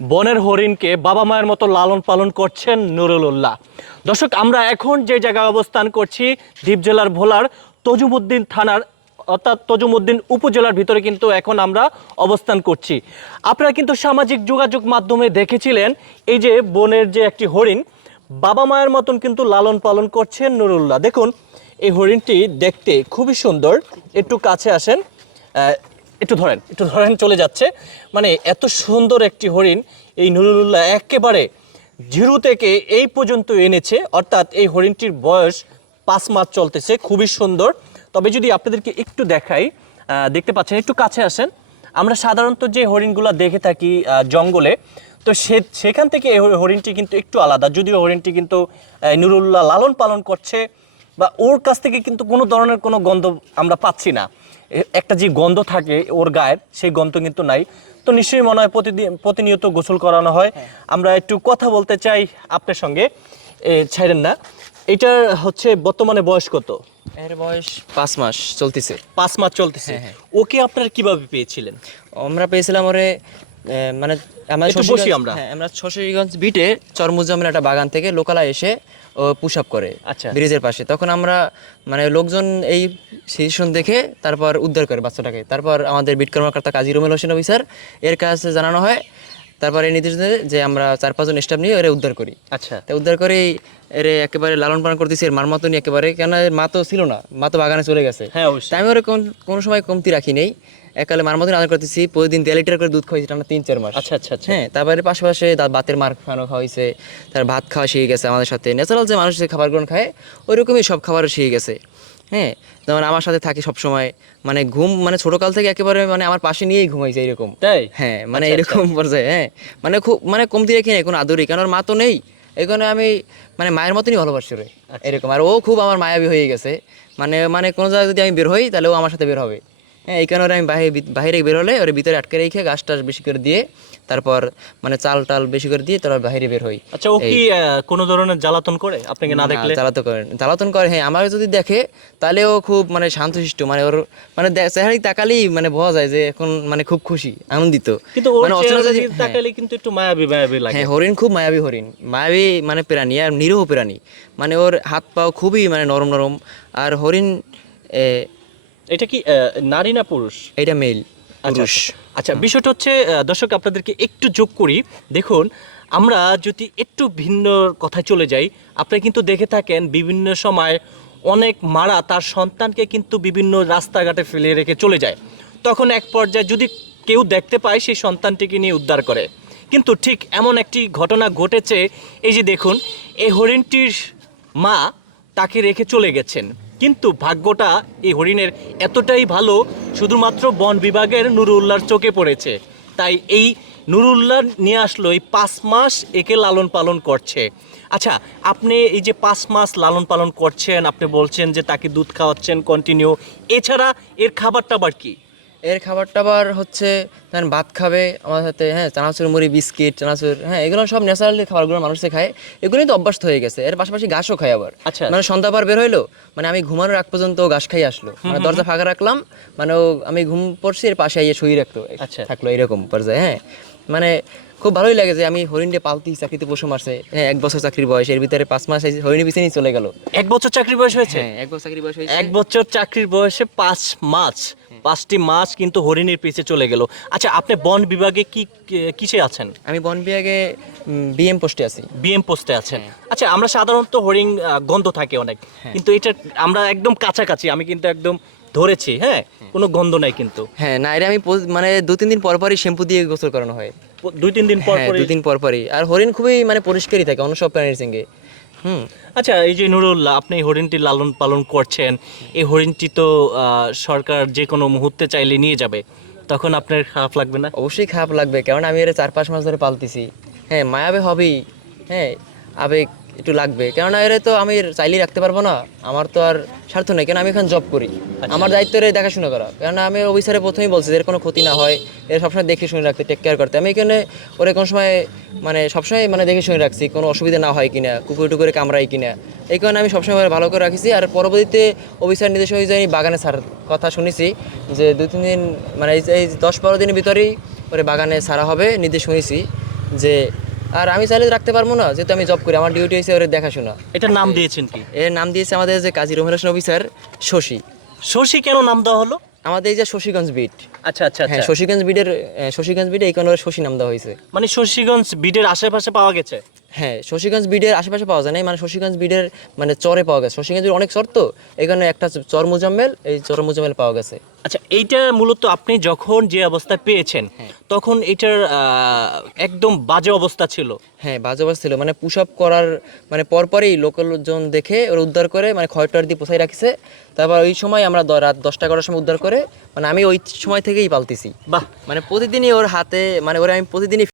বনের হরিণকে বাবা মায়ের মতো লালন পালন করছেন নুরুল উল্লাহ দর্শক, আমরা এখন যে জায়গায় অবস্থান করছি, দ্বীপ জেলার ভোলার তজুমুদ্দিন থানার, অর্থাৎ তজুমুদ্দিন উপজেলার ভিতরে কিন্তু এখন আমরা অবস্থান করছি। আপনারা কিন্তু সামাজিক যোগাযোগ মাধ্যমে দেখেছিলেন, এই যে বনের যে একটি হরিণ, বাবা মায়ের মতন কিন্তু লালন পালন করছেন নুরুল্লাহ দেখুন, এই হরিণটি দেখতে খুবই সুন্দর। একটু কাছে আসেন। একটু ধরেন একটু ধরেন চলে যাচ্ছে। মানে এত সুন্দর একটি হরিণ এই নুরুল্লাহ একেবারে জিরো থেকে এই পর্যন্ত এনেছে, অর্থাৎ এই হরিণটির বয়স পাঁচ মাস চলতেছে, খুবই সুন্দর। তবে যদি আপনাদেরকে একটু দেখাই দেখতে পাচ্ছেন, একটু কাছে আসেন। আমরা সাধারণত যে হরিণগুলো দেখে থাকি জঙ্গলে, তো সে, সেখান থেকে এই হরিণটি কিন্তু একটু আলাদা। যদিও হরিণটি কিন্তু নুরুল্লাহ লালন পালন করছে বা ওর কাছ থেকে কিন্তু কোনো ধরনের কোনো গন্ধ আমরা পাচ্ছি না। একটা যে গন্ধ থাকে ওর গায়ের সেই গন্ধ কিন্তু নাই। তো নিশ্চয়ই মনে হয় প্রতিদিন প্রতিনিয়ত গোসল করানো হয়। আমরা একটু কথা বলতে চাই আপনার সঙ্গে। ছাইরেন না। এটা হচ্ছে বর্তমানে বয়স কত? এর বয়স পাঁচ মাস চলতেছে। পাঁচ মাস চলতেছে। হ্যাঁ, হ্যাঁ। ওকে আপনারা কীভাবে পেয়েছিলেন? আমরা পেয়েছিলাম ওরে মানে আমরা বসি আমরা। হ্যাঁ, আমরা শশীগঞ্জ বিটে চরমুজামের একটা বাগান থেকে লোকালা এসে পুশ আপ করে আচ্ছা। ব্রিজের পাশে। তখন আমরা মানে লোকজন এই সিচুয়েশন দেখে তারপর উদ্ধার করে বাচ্চাটাকে। তারপর আমাদের বিট কর্মকর্তা কাজী রুমেল হোসেন অফিসার এর কাছে জানানো হয় তারপর এই নির্দেশ দেয় যে আমরা চার পাঁচজন স্টাফ নিয়ে এর উদ্ধার করি। আচ্ছা। তা উদ্ধার করে এর একেবারে লালন পালন করতেছি এর মার মতনই একেবারে কেন মা তো ছিল না মা তো বাগানে চলে গেছে। হ্যাঁ অবশ্যই। আমি ওরা কোন কোনো সময় কমতি রাখি নেই। একালে মার মতন আদর করতেছি প্রতিদিন দেড় লিটার করে দুধ খাওয়াইছি টানা তিন চার মাস। আচ্ছা আচ্ছা আচ্ছা। হ্যাঁ তারপরে পাশাপাশি বাতের মার খাওয়ানো খাওয়াইছে তার ভাত খাওয়া শিখে গেছে আমাদের সাথে। ন্যাচারাল যে মানুষ যে খাবারগুলো খায় ওইরকমই সব খাবারও শিখে গেছে। হ্যাঁ যেমন আমার সাথে থাকি সব সময় মানে ঘুম মানে ছোটকাল থেকে একেবারে মানে আমার পাশে নিয়েই ঘুমাইছে এরকম। তাই? হ্যাঁ মানে এরকম পর্যায়ে হ্যাঁ। মানে খুব মানে কমতি রেখে নেই কোনো আদরই। কারণ মা তো নেই। এই কারণে আমি মানে মায়ের মতনই ভালোবাসি রে এরকম। আর ও খুব আমার মায়াবী হয়ে গেছে। মানে মানে কোনো জায়গায় যদি আমি বের হই তাহলে ও আমার সাথে বের হবে। হ্যাঁ এই কারণে আমি বাইরে বাইরে বের হলে ওর ভিতরে আটকে রেখে গাছ টাছ বেশি করে দিয়ে তারপর মানে চাল টাল বেশি করে দিয়ে তারপর বাইরে বের হই। আচ্ছা ও কি কোনো ধরনের জ্বালাতন করে? আপনাকে না দেখলে? জ্বালাতন করে জ্বালাতন করে হ্যাঁ আমার যদি দেখে তাহলে ও খুব মানে শান্তশিষ্ট মানে ওর মানে চেহারায় তাকালেই মানে বোঝা যায় যে এখন মানে খুব খুশি আনন্দিত। কিন্তু মানে চেহারা যদি- তাকালে কিন্তু একটু মায়াবী মায়াবী লাগে। হ্যাঁ হরিণ খুব মায়াবী হরিণ। মায়াবী মানে প্রাণী আর নিরীহ প্রাণী। মানে ওর হাত পাও খুবই মানে নরম নরম। আর হরিণ এটা কি নারী না পুরুষ? এটা মেল আচ্ছা, পুরুষ। আচ্ছা। আচ্ছা বিষয়টা হচ্ছে দর্শক আপনাদেরকে একটু যোগ করি। দেখুন আমরা যদি একটু ভিন্ন কথায় চলে যাই আপনি কিন্তু দেখে থাকেন বিভিন্ন সময় অনেক মারা তার সন্তানকে কিন্তু বিভিন্ন রাস্তাঘাটে ফেলে রেখে চলে যায়। তখন এক পর্যায়ে যদি কেউ দেখতে পায় সেই সন্তানটিকে নিয়ে উদ্ধার করে। কিন্তু ঠিক এমন একটি ঘটনা ঘটেছে এই যে দেখুন এই হরিণটির মা তাকে রেখে চলে গেছেন। কিন্তু ভাগ্যটা এই হরিণের এতটাই ভালো, শুধুমাত্র বন বিভাগের নুরুল্লাহর চোখে পড়েছে। তাই এই নুরুল্লাহ নিয়ে আসলো এই পাঁচ মাস একে লালন পালন করছে। আচ্ছা আপনি এই যে পাঁচ মাস লালন পালন করছেন, আপনি বলছেন যে তাকে দুধ খাওয়াচ্ছেন কন্টিনিউ এছাড়া এর খাবার টাবার কি? এর খাবার টাবার হচ্ছে ধরেন ভাত খাবে আমার সাথে হ্যাঁ চানাচুর মুড়ি বিস্কিট চানাচুর হ্যাঁ এগুলো সব ন্যাচারালি খাবারগুলো মানুষে খায়। এগুলোই তো অভ্যস্ত হয়ে গেছে। এর পাশাপাশি ঘাসও খায় আবার। আচ্ছা। মানে সন্ধ্যাবার বের হইল মানে আমি ঘুমানোর আগ পর্যন্ত ও ঘাস খাই আসলো। মানে দরজা ফাঁকা রাখলাম মানে ও আমি ঘুম পড়ছি এর পাশে আইয়ে শুয়ে রাখতো আচ্ছা। থাকল এরকম পর্যায়ে হ্যাঁ। মানে খুব ভালোই লাগে যে আমি হরিণে পালতি চাকরিতে পশু মারছে হ্যাঁ এক বছর চাকরির বয়স এর ভিতরে পাঁচ মাস হরিণের পিছনেই চলে গেল। এক বছর চাকরি বয়স হয়েছে? হ্যাঁ এক বছর চাকরির বয়স হয়েছে। এক বছর চাকরির বয়সে পাঁচ মাস। পাঁচটি মাস কিন্তু হরিণের পিছে চলে গেল। আচ্ছা আপনি বন বিভাগে কি কিসে আছেন? আমি বন বিভাগে বিএম পোস্টে আছি। বিএম পোস্টে আছেন। আচ্ছা আমরা সাধারণত হরিণ গন্ধ থাকে অনেক। কিন্তু এটা আমরা একদম কাছাকাছি আমি কিন্তু একদম ধরেছি হ্যাঁ? কোনো গন্ধ নাই কিন্তু। হ্যাঁ না এটা আমি মানে দু তিন দিন পর পরই শ্যাম্পু দিয়ে গোসল করানো হয়। দুই তিন দিন পর হ্যাঁ পরে দুই দিন পর পরই। আর হরিণ খুবই মানে পরিষ্কারই থাকে অন্য সব প্রাণীর সঙ্গে। আচ্ছা এই যে নুরুল্লাহ, আপনি হরিণটি লালন পালন করছেন, এই হরিণটি তো সরকার যে কোনো মুহূর্তে চাইলে নিয়ে যাবে, তখন আপনার খারাপ লাগবে না? অবশ্যই খারাপ লাগবে, কারণ আমি এর চার পাঁচ মাস ধরে পালতেছি। হ্যাঁ মায়াবে হবেই। হ্যাঁ আবেগ একটু লাগবে। কেননা এর তো আমি চাইলেই রাখতে পারব না। আমার তো আর স্বার্থ নেই। কেন আমি এখন জব করি। আমার দায়িত্ব এর দেখাশোনা করা। কেননা আমি অফিসারে প্রথমেই বলছি যে এর কোনো ক্ষতি না হয়। এর সবসময় দেখে শুনে রাখতে টেক কেয়ার করতে। আমি এখানে ওরে কোনো সময় মানে সবসময় মানে দেখে শুনে রাখছি কোনো অসুবিধা না হয় কিনা কুকুর টুকুরে কামড়াই কিনা। এই কারণে আমি সবসময় ভালো করে রাখিছি। আর পরবর্তীতে অফিসার নির্দেশ অনুযায়ী আমি বাগানে ছাড়ার কথা শুনেছি যে দু তিন দিন মানে এই- দশ বারো দিনের ভিতরেই ওরে বাগানে ছাড়া হবে। নির্দেশ শুনেছি যে আর আমি চাইলে রাখতে পারব না যেহেতু আমি জব করি আমার ডিউটি হয়েছে ওর দেখাশোনা। এটার নাম দিয়েছেন কি? এর নাম দিয়েছে আমাদের যে কাজী রহিলেশন অফিসার শশী। শশী কেন নাম দেওয়া হলো? আমাদের এই যে শশীগঞ্জ বিট আচ্ছা আচ্ছা হ্যাঁ আচ্ছা শশীগঞ্জ বিটের শশীগঞ্জ বিটে এই কারণে শশী নাম দেওয়া হয়েছে মানে শশীগঞ্জ বিটের আশেপাশে পাওয়া গেছে? হ্যাঁ শশীগঞ্জ বিডের আশেপাশে পাওয়া যায় না মানে শশীগঞ্জ বিডের মানে চরে পাওয়া গেছে। শশীগঞ্জের অনেক চর তো। এখানে একটা চর মুজাম্মেল এই চর মুজাম্মেল পাওয়া গেছে। আচ্ছা এইটা মূলত আপনি যখন যে অবস্থায় পেয়েছেন তখন এটার একদম বাজে অবস্থা ছিল? হ্যাঁ বাজে অবস্থা ছিল। মানে পুশ আপ করার মানে পরপরই লোকজন দেখে ওরা উদ্ধার করে মানে খয়টার দিয়ে পোষাই রাখছে। তারপর ওই সময় আমরা রাত দশটা এগারোটার সময় উদ্ধার করে মানে আমি ওই সময় থেকেই পালতেছি। বাহ! মানে প্রতিদিনই ওর হাতে মানে ওরা আমি প্রতিদিনই